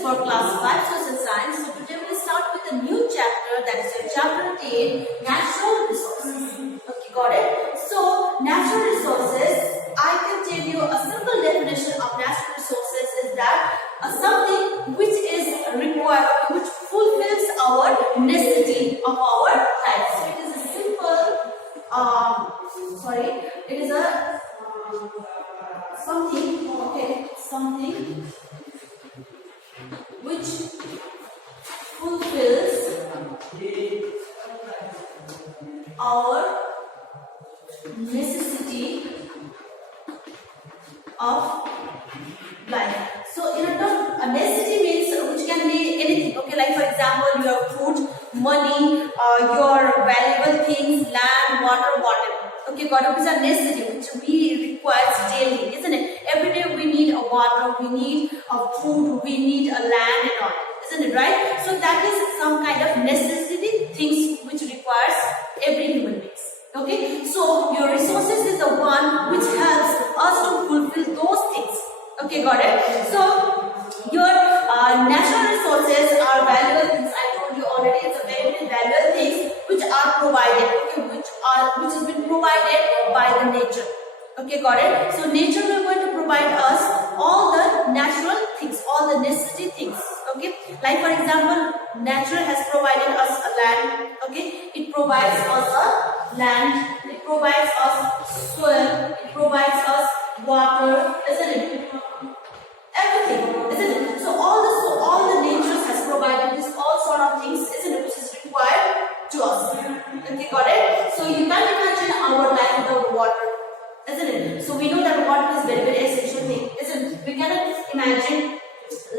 for class 5 social science. So today we will start with a new chapter, that is your chapter 10, natural resources. Okay, got it? So natural resources, I can tell you a simple definition of natural resources is that something which is required, which fulfills our necessity of our life. So it is a simple, it is a something which fulfills our necessity of life. So in a term, a necessity means which can be anything. Okay, like for example, your food, money, your valuable things, land, water, whatever. Okay, whatever is a necessity which we require daily, isn't it? Every day we need a water, we need a food, we need a land and all, isn't it, right? So that is some kind of necessity things which requires every human being. Okay, so your resources is the one which helps us to fulfill those things. Okay, got it? So your natural resources are valuable things. I told you already, it's a very, very valuable things which are provided. Okay, which has been provided by the nature. Okay, got it? So nature will going to provide us all the natural things, all the necessary things. Okay, like for example, nature has provided us a land. Okay, it provides us a land, it provides us soil, it provides us water, isn't it? Everything, isn't it? So all the nature has provided this all sort of things, isn't it, which is required to us. Okay, got it? So you can't imagine our life without water, isn't it? So we know that water is very, very essential thing, isn't it? We cannot imagine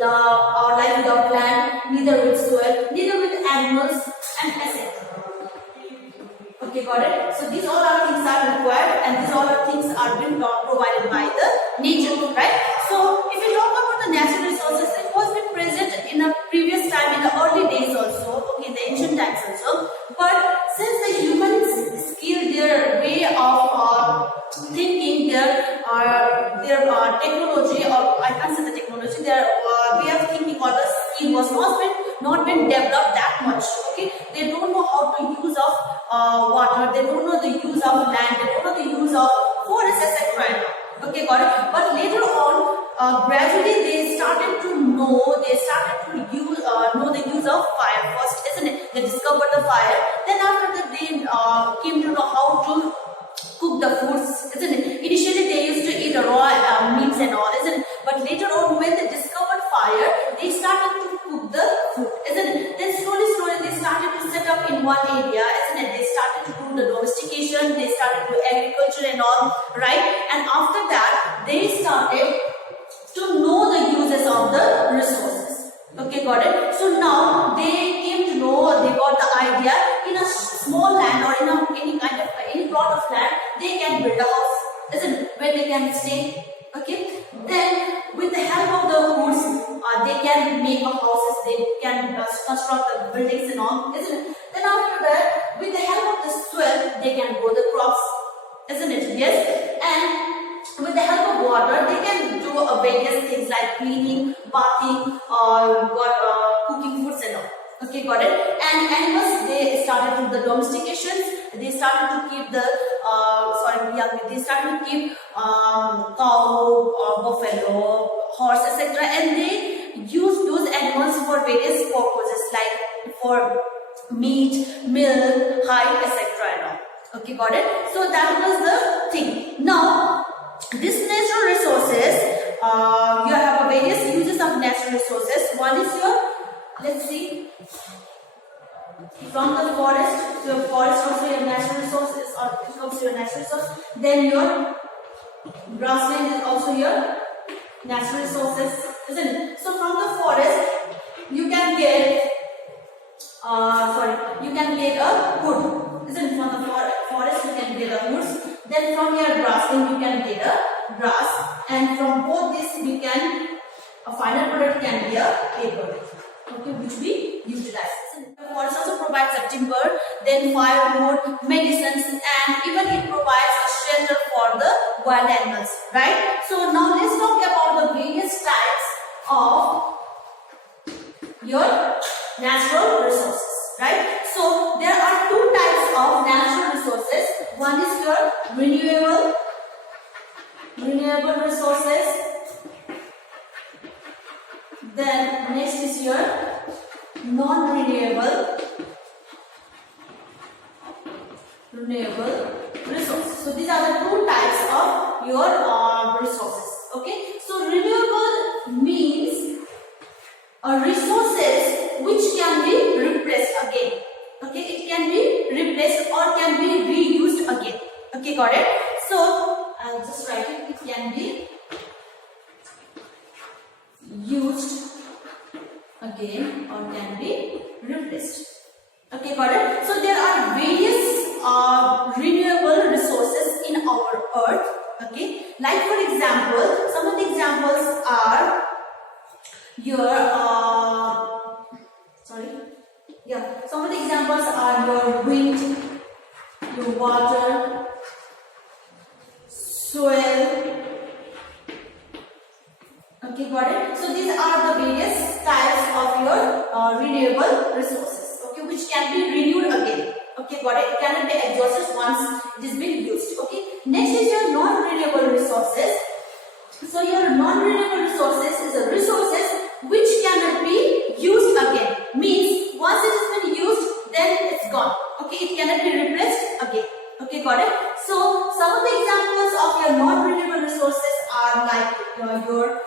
our life without land, neither with soil, neither with animals and etc. Okay, got it? So these all are things are required and these all are things are being provided by the nature, right? So if you talk about the natural resources, it was been present in a previous time, in the early days also, okay, in the ancient times also. But since the humans skill, their way of thinking, their technology, or I can't say the technology, their way of thinking or the skill was not been developed that much. Okay, they don't know how to use of water, they don't know the use of land, they don't know the use of forests, etc. Okay, got it? But later on, gradually they started to know, know the use of fire first, isn't it? They discovered the fire. Then after that, they came to know how to cook the foods, isn't it? Initially they used to eat raw meats and all, isn't it? But later on, when they discovered fire, they started to cook the food, isn't it? Then slowly they started to set up in one area, isn't it? They started to do the domestication, they started to do agriculture and all, right? And after that, they started to know the uses of the resources. Okay, got it? So now they came to know, they got the idea, in a small land or in any plot of land, they can build a house, isn't it? Where they can stay. Okay, then with the help of the woods, they can make houses, they can construct the buildings and all, isn't it? Then after that, with the help of the soil, they can grow the crops, isn't it? Yes, and with the help of water, they can do various things like cleaning, bathing, cooking foods and all. Okay, got it? And animals, they started to the domestications. They started to keep the cow, buffalo, horse, etc. And they use those animals for various purposes, like for meat, milk, hide, etc. and all. Okay, got it? So that was the thing. Now, these natural resources, you have various uses of natural resources. One is your, let's see, from the forest. So your forest also your natural resources, or it comes to your natural resource. Then your grassland is also your natural resources, isn't it? So from the forest, you can get a wood, isn't it? From the forest you can get a woods. Then from your grassland you can get a grass, and from both this we can, a final product can be a paper, okay, which we utilize. The forest also provides a timber, then firewood, medicines, and even it provides a shelter for the wild animals, right? So now let's talk about the various types of your natural resources, right? So there are two types of natural resources. One is your renewable resources. Then next is your non-renewable resources. So these are the two types of your resources. Okay. So renewable means resources which can be replaced again. Okay, it can be replaced or can be reused again. Okay, got it? So I'll just write it. It can be used again or can be replaced. Okay, got it? So there are various renewable resources in our earth. Okay, like for example, some of the examples are your some of the examples are your wind, your water, soil. Okay, got it? So these are the various types of your renewable resources. Okay, which can be renewed again. Okay, got it? It cannot be exhausted once it has been used. Okay. Next is your non-renewable resources. So your non-renewable resources is a resources which cannot be used again. Means once it has been used, then it's gone. Okay, it cannot be replaced again. Okay, got it? So some of the examples of your non-renewable resources are like your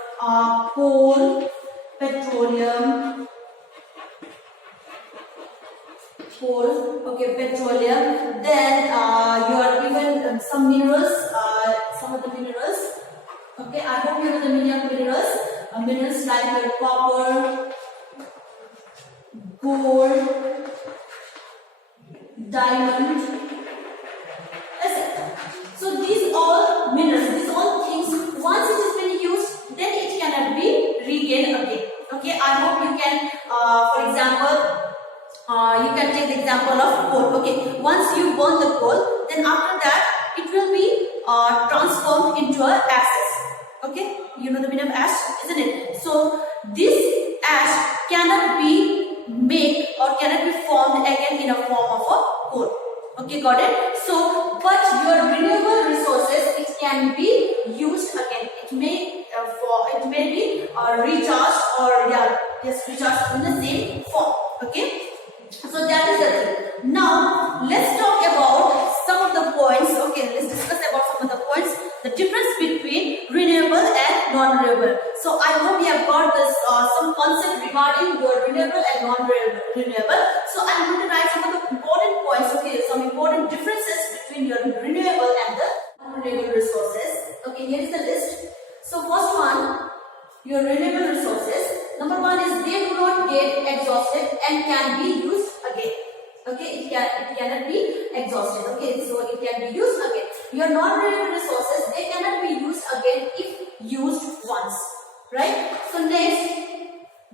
coal, petroleum, petroleum. Then your even some minerals, some of the minerals. Okay, I hope you know the meaning of minerals. Minerals like your copper, gold, diamond, etc. So these all minerals, these all things, once it has been used, then it cannot be regained again. Okay, I hope you can, for example, you can take the example of coal. Okay, once you burn the coal, then after that it will be transformed into a ashes. Okay, you know the meaning of ash, isn't it? So this ash cannot be made or cannot be formed again in a form of a coal. Okay, got it? So, but your renewable resources, it can be used again. It may be recharged or recharged in the same form. Okay. So that is the thing. Now let's talk about some of the points. Okay, let's discuss about some of the points. The difference between renewable and non-renewable. So I hope you have got this some concept regarding your renewable and non-renewable. So I'm going to write some of the important points. Okay, some important differences between your renewable and the non-renewable resources. Okay, here is the list. So first one, your renewable resources. Number one is they do not get exhausted and can be used again. Okay, it cannot be exhausted. Okay, so it can be used again. Your non-renewable resources, they cannot be used again if used once. Right? So next,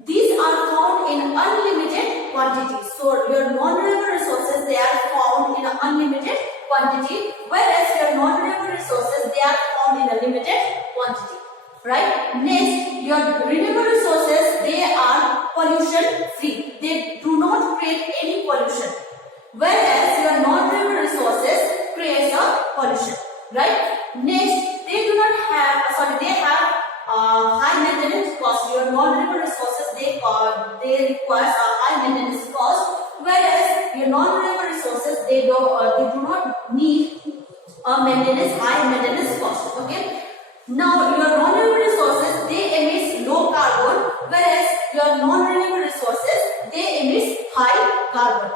these are found in unlimited quantity. So your non-renewable resources, they are found in an unlimited quantity, whereas your non-renewable resources, they are found in a limited quantity. Right? Next, your renewable resources, they are pollution free. They do not create any pollution. Whereas your non-renewable resources creates a pollution. Right? Next, they do not have, they have high maintenance cost. Your non-renewable resources, they require a high maintenance cost. Whereas your non-renewable resources, they do not need a high maintenance cost. Okay. Now, your non-renewable resources, they emit low carbon, whereas your non-renewable resources, they emit high carbon.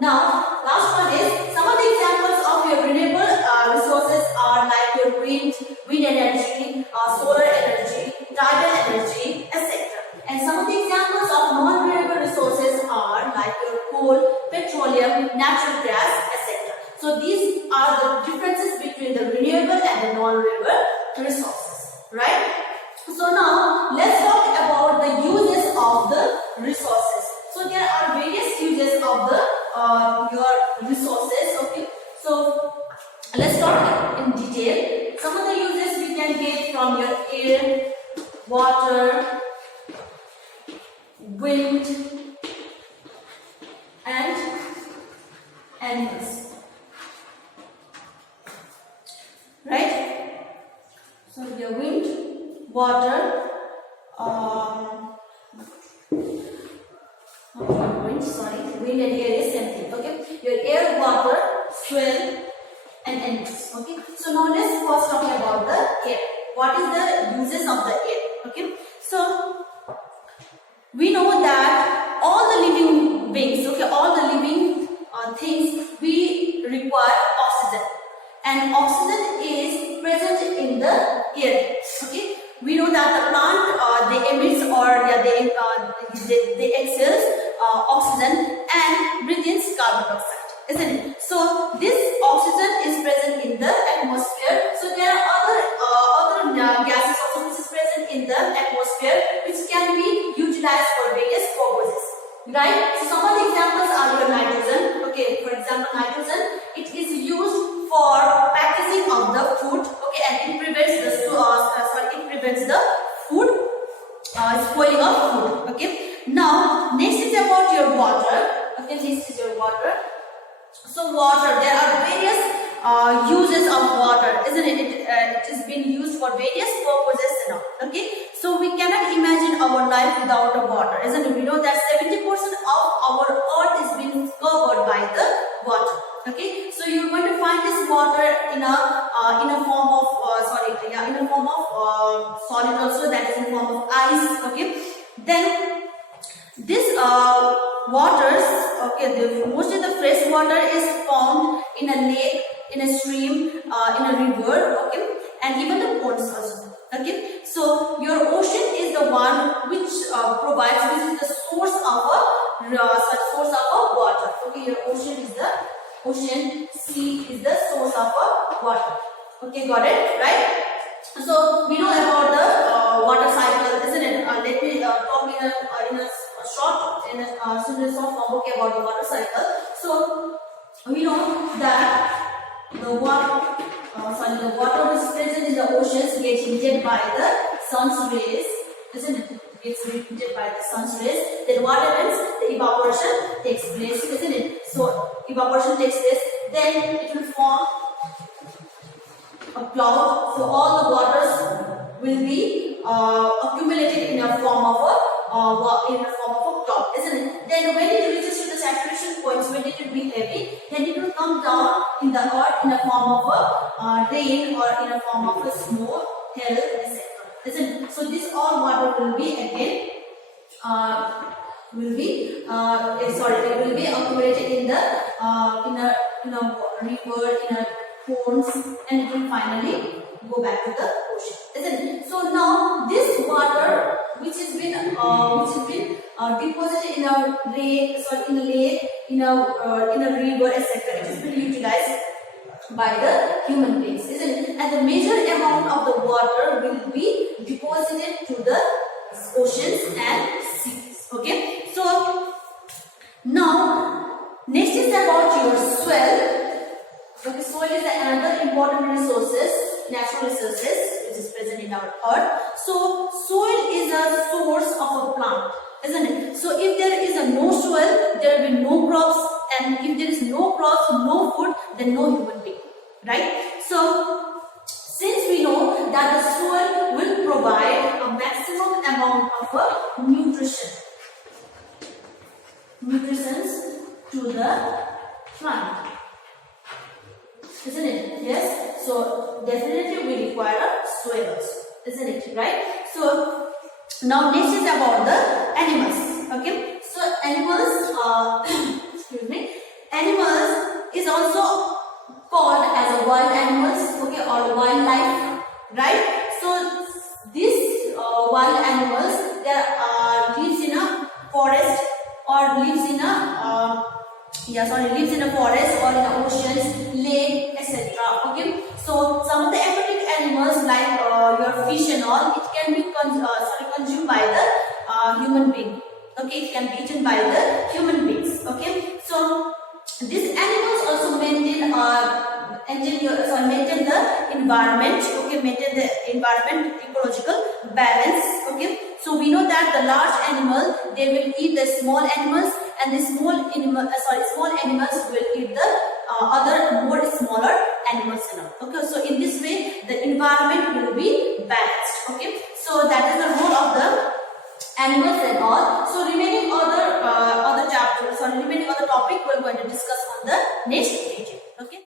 Now, last one is, some of the examples of your renewable resources are like your wind energy, solar energy, tidal energy, etc. And some of the examples of non-renewable resources are like your coal, petroleum, natural gas, etc. So, these are the differences between the renewable and the non-renewable resources, right? So now let's talk about the uses of the resources. So there are various uses of the your resources. Okay, so let's talk in detail. Some of the uses we can get from your air, water, wind, and animals. Right? So the wind, water, wind and air is same thing. Okay, your air, water, soil, and animals. Okay, so now let's first talk about the air. What is the uses of the air? Okay, so we know that all the living beings, okay, all the living things, we require oxygen, and oxygen is present in the air. Okay, we know that the plant they emits or they exhales oxygen and breathe in carbon dioxide, isn't it? So this oxygen is present in the atmosphere. So there are other gases also which is present in the atmosphere, which can be utilized for various purposes. Right? So some of the examples are your nitrogen. Okay, for example, nitrogen, it is used for packaging of the food. Okay, and it prevents the food spoiling of food. Okay. Now next is about your water. Okay, this is your water. So water, there are various uses of water, isn't it? It is being used for various purposes now. Okay, so we cannot imagine our life without the water, isn't it? We know that 70% of our earth is being covered by the water. Okay, so you're going to find this water in a form of solid also, that is in form of ice. Okay, then this waters, okay, mostly the fresh water is found in a lake, in a stream, in a river, okay, and even the ponds also. Okay, so your ocean is the one which provides, which is the source of a water. Okay, your ocean, sea is the source of a water. Okay, got it, right? So we know about the water cycle, isn't it? Let me talk in a short form, okay, about the water cycle. So we know that the water which is present in the oceans gets heated by the sun's rays, isn't it? Gets heated by the sun's rays. Then what happens? The evaporation takes place, isn't it? So evaporation takes place, then it will form a cloud. So all the waters will be accumulated in a form of a cloud, isn't it? Then when it reaches to the saturation points, when it will be heavy, then it will come down in the earth in a form of a rain or in a form of a snow, hail, etc. Isn't it? So this all water will be again it will be accumulated in a river, in a ponds, and it will finally go back to the ocean, isn't it? So now this water which has been deposited in a lake, in a river, etc., it has been utilized by the human beings, isn't it? And the major amount of the water will be deposited to the oceans and seas. Okay, so now next is about your soil. Okay, soil is another important natural resources which is present in our earth. So soil is a source of a plant, isn't it? So if there is no soil, there will be no crops, and if there is no crops, no food, then no human being, right? So since we know that the soil will provide a maximum amount of nutrition to the plant, isn't it? Yes. So definitely we require soil also, isn't it? Right. So now next is about the animals. Okay. So animals, excuse me. Animals is also called as a wild animals. Okay, or wildlife. Right. So these wild animals, they lives in a forest or lives in a forest or in the oceans, lake, etc. Okay, so some of the aquatic animals like your fish and all, it can be consumed by the human being. Okay, it can be eaten by the human beings. Okay, so these animals also maintain the environment. Okay, maintain the environment ecological balance. Okay, so we know that the large animals animal, they will eat the small animals, and the small animals will eat the other more smaller animals. Okay, so in this way the environment will be balanced. Okay, so that is the role of the animals and all. So remember